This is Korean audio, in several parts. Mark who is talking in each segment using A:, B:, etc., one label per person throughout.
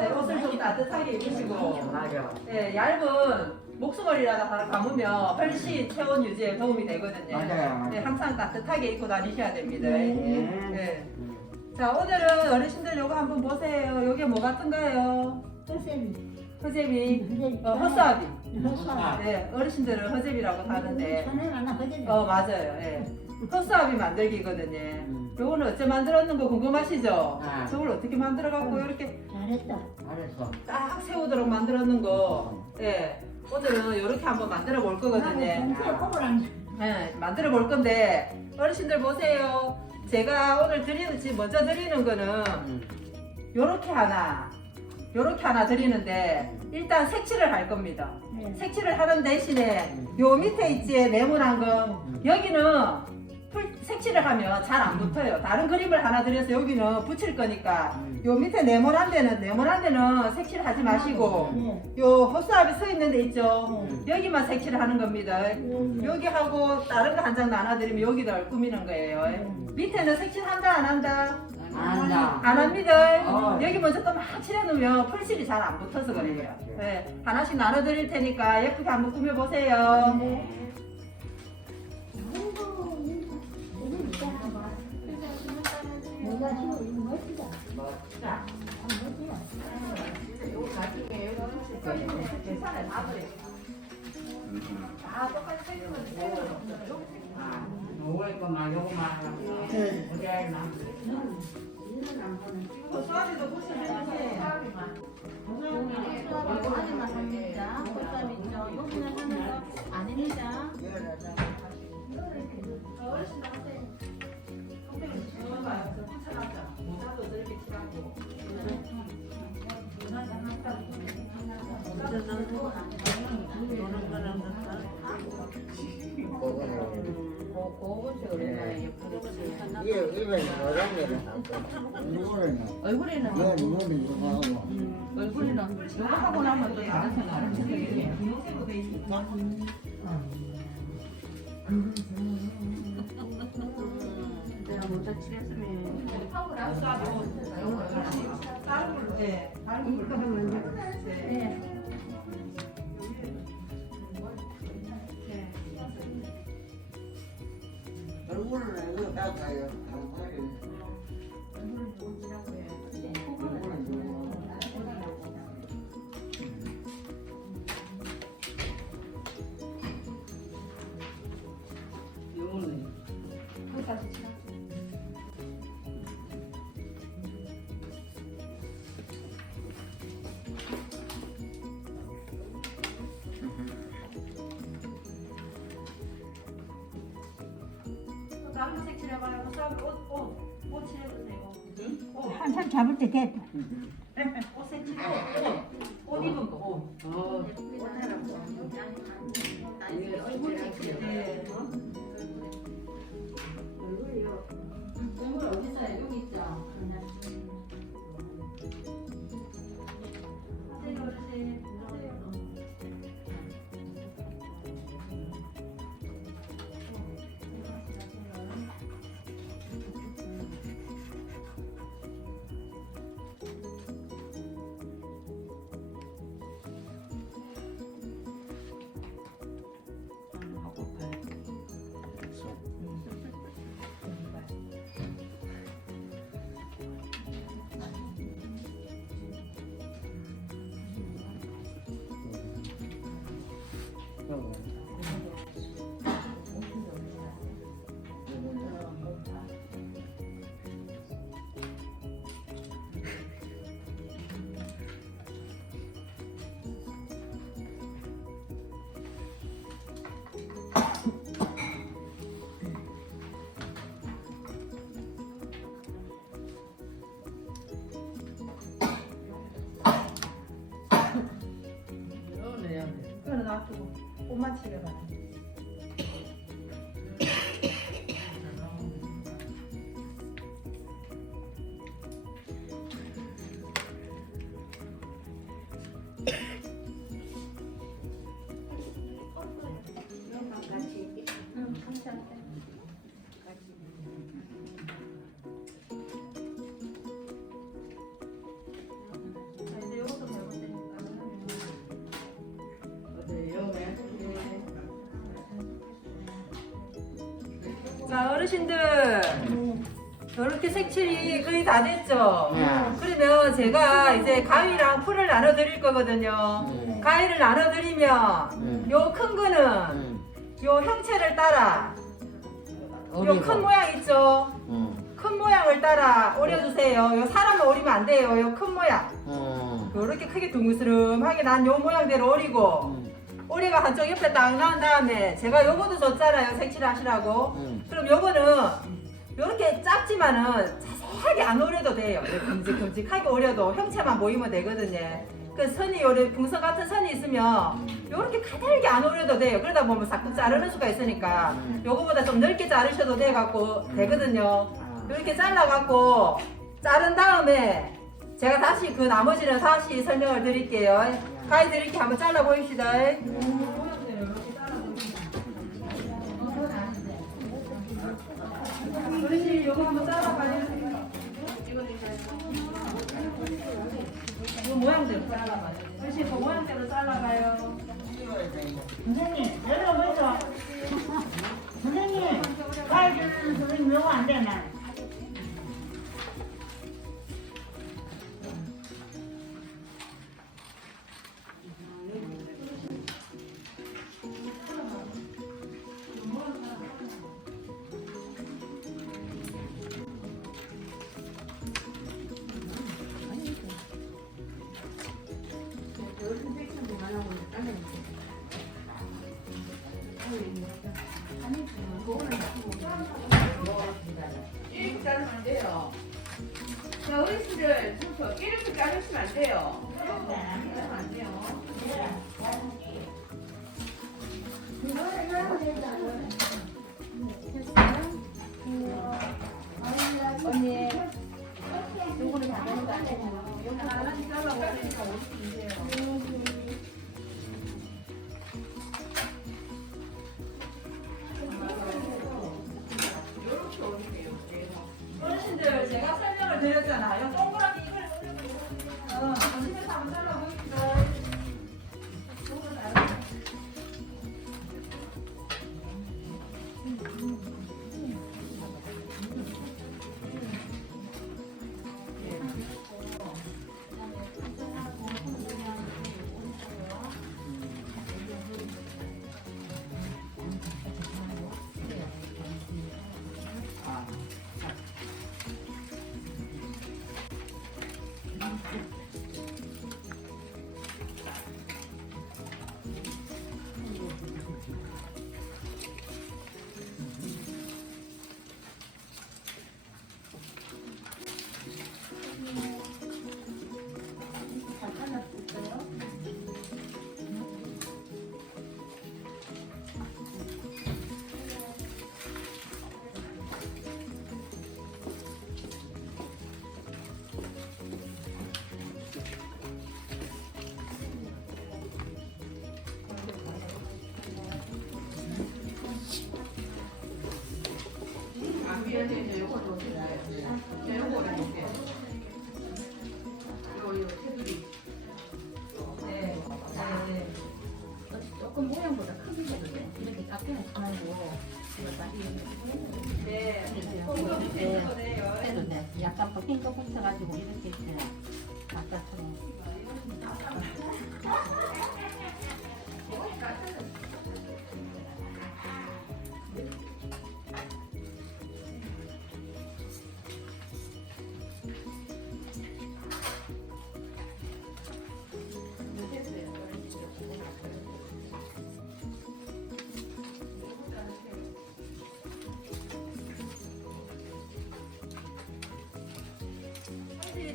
A: 네, 옷을 좀 따뜻하게 입으시고
B: 맞아.
A: 네, 얇은 목수머리라도 하나 감으면 훨씬 체온 유지에 도움이 되거든요.
B: 맞아요.
A: 네, 항상 따뜻하게 입고 다니셔야 됩니다.
B: 네.
A: 네. 자, 오늘은 어르신들 요거 한번 보세요. 요게 뭐 같은가요? 허제비, 어, 허수아비. 네, 어르신들은 허제비라고 하는데, 어, 맞아요. 예. 허수아비 만들기거든요. 요거는 어째 만들었는 거 궁금하시죠?
B: 네.
A: 저걸 어떻게 만들어 갖고 이렇게
C: 잘했다.
B: 잘했어.
A: 딱 세우도록 만들었는 거, 예. 오늘은 이렇게 한번 만들어 볼 거거든요.
C: 먹으란
A: 네, 만들어 볼 건데 어르신들 보세요. 제가 오늘 드리는 지금 먼저 드리는 거는 요렇게 하나, 요렇게 하나 드리는데 일단 색칠을 할 겁니다.
C: 네.
A: 색칠을 하는 대신에 요 밑에 있지 네모난 거 여기는 풀 색칠을 하면 잘 안 붙어요. 다른 그림을 하나 드려서 여기는 붙일 거니까 요 밑에 네모난 데는 네모난 데는 색칠하지 마시고
C: 네.
A: 요 호수압이 서 있는 데 있죠.
C: 네.
A: 여기만 색칠을 하는 겁니다. 여기 하고 다른 거 한 장 나눠드리면 여기를 꾸미는 거예요. 밑에는 색칠 한다 안 한다?
B: 안다.
A: 안 합니다.
B: 어.
A: 여기 먼저 또 막 칠해놓으면 풀실이 잘 안 붙어서 그래요. 네, 하나씩 나눠드릴 테니까 예쁘게 한번 꾸며보세요.
B: 요거 거만 요거만.
C: 네.
B: 어제 나.
D: 아닙니다. 그것이 오랜만에 예쁘겠지.
B: 이게 이거 노란 데는 누구는
D: 얼굴에는
B: 이거 누구는 이거 하고.
D: 얼굴에는 이거 하고 나면 또 다른 생각을
A: 있으니까.
D: 내가 모자 칠했으면
A: 다른 걸로, 네. 다른 걸로 하면 네.
B: 얼굴은 이거 다 가요.
A: 호수아비 옷, 옷, 옷 칠해보세요. 옷,
C: 한참 잡을 때 됐다.
A: 옷 색칠, 옷, 옷 입은 거, 옷만 칠 어르신들 이렇게 색칠이 거의 다 됐죠?
B: 네.
A: 그러면 제가 이제 가위랑 풀을 나눠 드릴 거거든요.
B: 네.
A: 가위를 나눠 드리면
B: 네.
A: 요큰 거는
B: 응.
A: 요 형체를 따라 요 큰 모양 있죠?
B: 응.
A: 큰 모양을 따라 오려주세요. 요 사람은 오리면 안 돼요. 요 큰 모양.
B: 응.
A: 요렇게 크게 둥그스름하게 난 요 모양대로 오리고 오리가 한쪽 옆에 딱 나온 다음에 제가 요거도 줬잖아요. 색칠하시라고.
B: 응.
A: 그럼 요거는 요렇게 작지만은 자세하게 안 오려도 돼요. 이렇게 큼직큼직하게 오려도 형체만 보이면 되거든요. 그 선이 요래 풍선 같은 선이 있으면 요렇게 가늘게 안 오려도 돼요. 그러다 보면 자꾸 자르는 수가 있으니까 요거보다 좀 넓게 자르셔도 돼 갖고 되거든요. 이렇게 잘라 갖고 자른 다음에 제가 다시 그 나머지는 다시 설명을 드릴게요. 가위 드릴게 한번 잘라 보입시다. 어르신 요거 한번 잘라봐요. 이 모양대로 잘라봐요. 어르신 그 모양대로 잘라봐요.
C: 선생님, 내려오면서 선생님, 가위 주는 선생님 요거 안 되나?
E: 돼요. 자, 어르신들, 저 이렇게 자르시면 안 돼요. 자르면 안 돼요.
D: 언니 요거는 다 되는 거 아니에요?
E: 여기 하나씩 잘라보니까 어르신인데요.
A: 제가 설명을 드렸
E: 제 요거 넣어줄게요. 자, 요거 올려볼게요. 요, 요, 테두리.
A: 네. 네, 네.
D: 조금 모양보다 크게 해도 돼. 이렇게 앞에는 가만고 이거
A: 네.
D: 이렇게 네.
A: 돼요.
D: 해도 돼. 약간 조금 쳐가지고 이렇게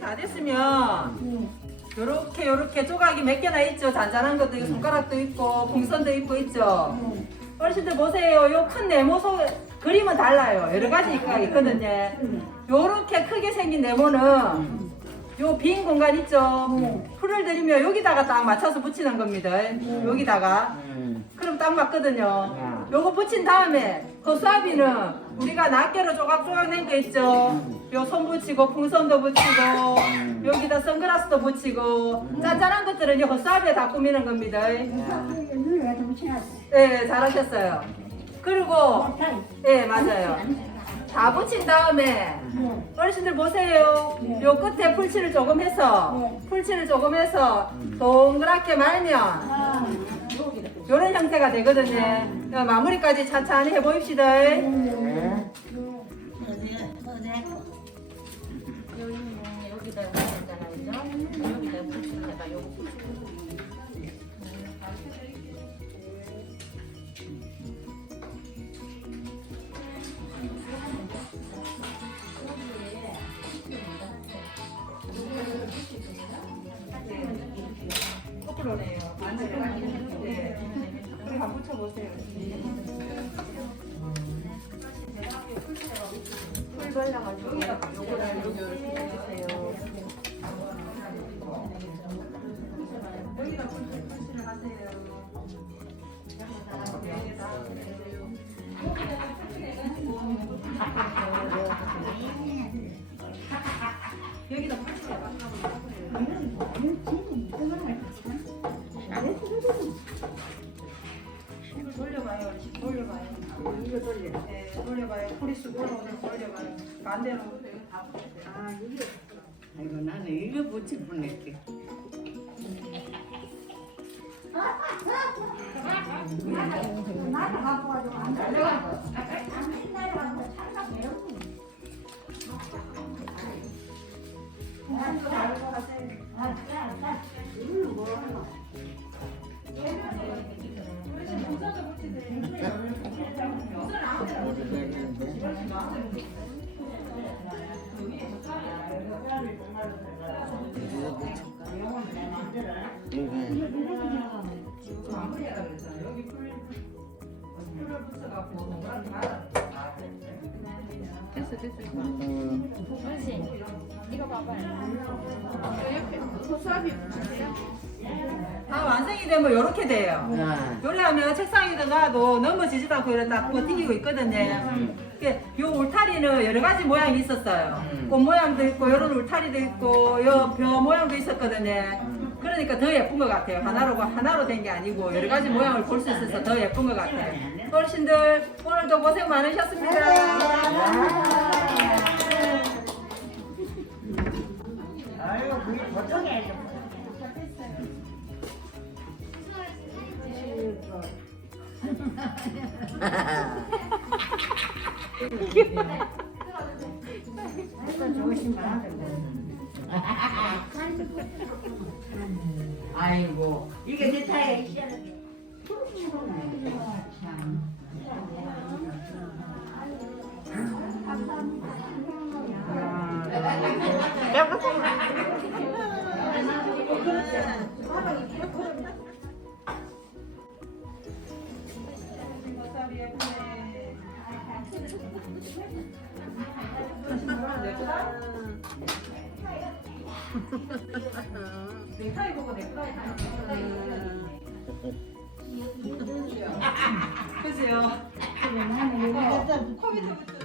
A: 다 됐으면 요렇게 요렇게 조각이 몇 개나 있죠. 잔잔한 것도 있고 손가락도 있고 풍선도 있고 있죠. 어르신들 보세요. 요 큰 네모 소 그림은 달라요. 여러 가지 있거든요. 요렇게 크게 생긴 네모는 요 빈 공간 있죠. 풀을 들이면 여기다가 딱 맞춰서 붙이는 겁니다. 여기다가.
B: 응.
A: 그럼 딱 맞거든요. 요거 붙인 다음에 그 쏴비는 우리가 낱개로 조각조각 낸 거 있죠. 요 손 붙이고 풍선도 붙이고 여기다 선글라스도 붙이고 짠짠한 것들은 요 쏴비에 다 꾸미는 겁니다.
C: 붙여놨어.
A: 네, 잘하셨어요. 그리고 예, 맞아요. 다 붙인 다음에
C: 네.
A: 어르신들 보세요. 요 끝에 풀칠을 조금 해서 풀칠을 조금 해서 동그랗게 말면
C: 아,
A: 요런 형태가 되거든요. 어, 마무리까지
D: 여기 붙이고.
A: 거꾸로네요. 네. 붙여보세요. 풀 발라가지고 요거를 이렇게 해주세요. 여기다 풀 풀칠을 하세요. 여기다 해봐. 힘을 돌려봐요. 이거 돌려. 네, 돌려봐요. 올라오는 거 돌려봐요. 반대로. 아, 이게.
B: 아이고 나는 이거 붙일 뻔했 지.
A: 다 완성이 되면 이렇게 돼요.
B: 아,
A: 요리하면 책상에다가 도 넘어지지도 않고 이렇게 딱 버티고 있거든요. 이게 요 울타리는 여러 가지 모양이 있었어요. 꽃 모양도 있고, 요런 울타리도 있고, 요벼 모양도 있었거든요. 그러니까 더 예쁜 것 같아요. 하나로, 하나로 된 게 아니고, 여러 가지 모양을 볼 수 있어서 더 예쁜 것 같아요. 어르신들, 오늘도 고생 많으셨습니다.
C: 아이고, 그게 보통이야. 아이고, 이게 내 타에
A: 넥타이 보고 넥타이 그죠? 컴퓨터 붙여.